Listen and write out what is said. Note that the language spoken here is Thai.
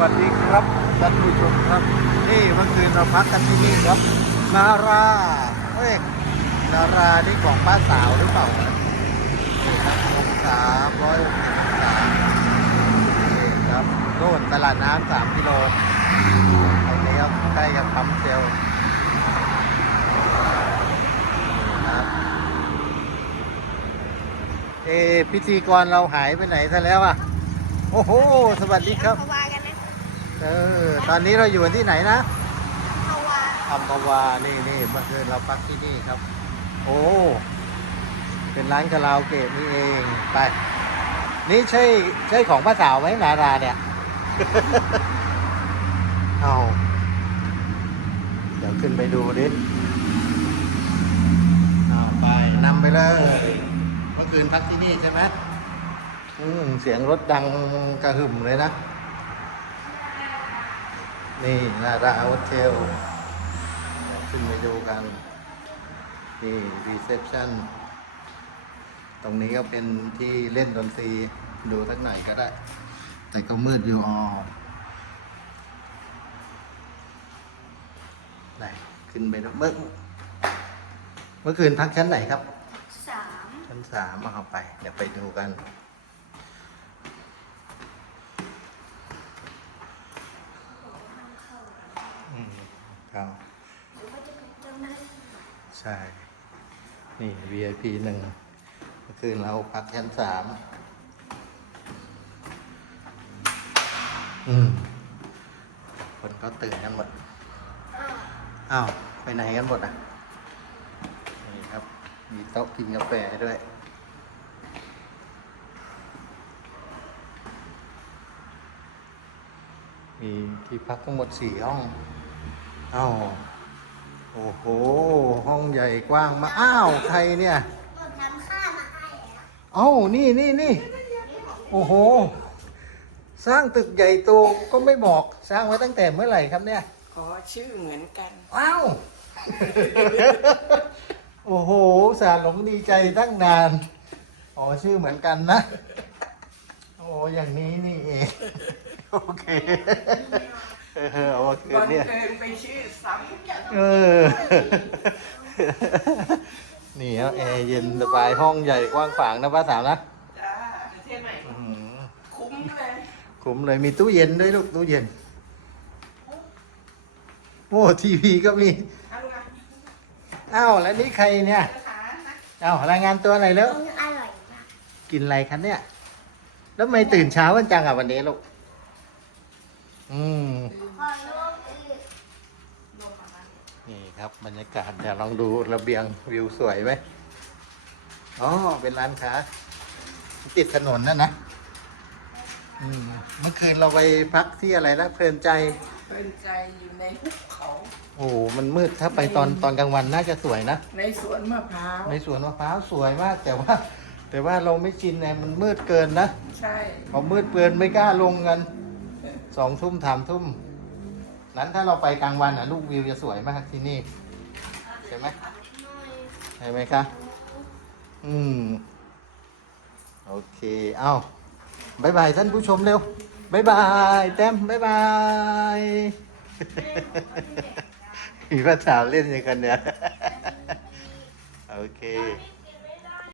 วัสดีครับท่านผู้ชมครับ นี่เมื่อคืนเราพักกันที่นี่ครับ นาราเฮ้ยนารานี่ของป้าสาวหรือเปล่านี่ครับองศาร้อยหกสิบองศานี่ครับโน่นตลาดน้ำสามกิโลตรงนี้ครับใกล้กับปั๊มเซลล์นี่ครับเอพิธีกรเราหายไปไหนซะแล้วอะ โอ้โห สวัสดีครับ เออ ตอนนี้เราอยู่ที่ไหนนะภาวาอัมพวานี่นี่เมื่อคืนเราพักที่นี่ครับ โอ้ เป็นร้านคาราโอเกะนี่เอง ไป นี่ใช่ใช่ของป้าสาวไหมนาราเนี่ยเอาเดี๋ยวขึ้นไปดูดิเอาไปนำไปเลย เมื่อคืนพักที่นี่ใช่ไหมอืมเสียงรถดังกระหึ่มเลยนะ นี่นาราโฮเทลขึ้นไปดูกัน นี่รีเซพชันตรงนี้ก็เป็นที่เล่นดนตรีดูสักหน่อยก็ได้ แต่ก็มืดอยู่ออไหนขึ้นไปดูเมื่อเมื่อคืนพักชั้นไหนครับ สามชั้นสามเอาไป เดี๋ยวไปดูกัน อืมครับ หรือว่าจะ เป็นเจ้าใช่ นี่ VIP หนึ่งเมื่อคืนเราพักชั้นสามอืม คนก็ตื่นกันหมด อ้าว ไปไหนกันหมดอะ นี่ครับ มีโต๊ะกินกาแฟด้วยมีที่พักทั้งหมดสี่ห้อง อ้าวโอ้โห ห้องใหญ่กว้างมากอ้าวใครเนี่ยหมดน้ำข้ามาให้แล้วเอ้านี่นี่นี่โอ้โห สร้างตึกใหญ่โตก็ไม่บอกสร้างไว้ตั้งแต่เมื่อไหร่ครับเนี่ยขอชื่อเหมือนกัน อ้าวโอ้โหสารหลงดีใจตั้งนานอ๋อชื่อเหมือนกันนะโอ้อย่างนี้นี่เองโอเค เออโอเคบังเนี่ยเอิญไปชื่อซ้ำกันเออ นี่ครับแอร์เย็นสบายห้องใหญ่กว้างขวางนะป้าสาวนะจ้าเที่ยวไหนอื้อหือคุ้มเลยคุ้มเลยมีตู้เย็นด้วยลูกตู้เย็น โอ้ทีวีก็มี เอาละอ้าวแล้วนี่ใครเนี่ยขานะอ้าวรายงานตัวหน่อยแล้วมันอร่อยมากกินอะไรคะเนี่ย แล้วทำไม่ตื่นเช้ากันจังอะวันนี้ลูก อืมพอลูกอือนี่ครับบรรยากาศเดี๋ยวลองดูระเบียงวิวสวยไหมอ๋อเป็นร้านค้าติดถนนนั่นนะอืมเมื่อคืนเราไปพักที่อะไรนะเพลินใจ เพลินใจอยู่ในหุบเขา โอ้โหมันมืดถ้าไปตอนตอนกลางวันน่าจะสวยนะ ในสวนมะพร้าวในสวนมะพร้าวสวยมาก แต่ว่า แต่ว่าเราไม่ชินไงมันมืดเกินนะ ใช่พอมืดเกินไม่กล้าลงกัน สองทุ่มสามทุ่ม นั้นถ้าเราไปกลางวันอะลูกวิวจะสวยมากที่นี่ใช่ไหมใช่ไหมคะ อืม โอเค เอาบายบายท่านผู้ชมเร็วบายบายแต้มบายบายมีภาษาเล่นอย่างกันเนี่ย โอเค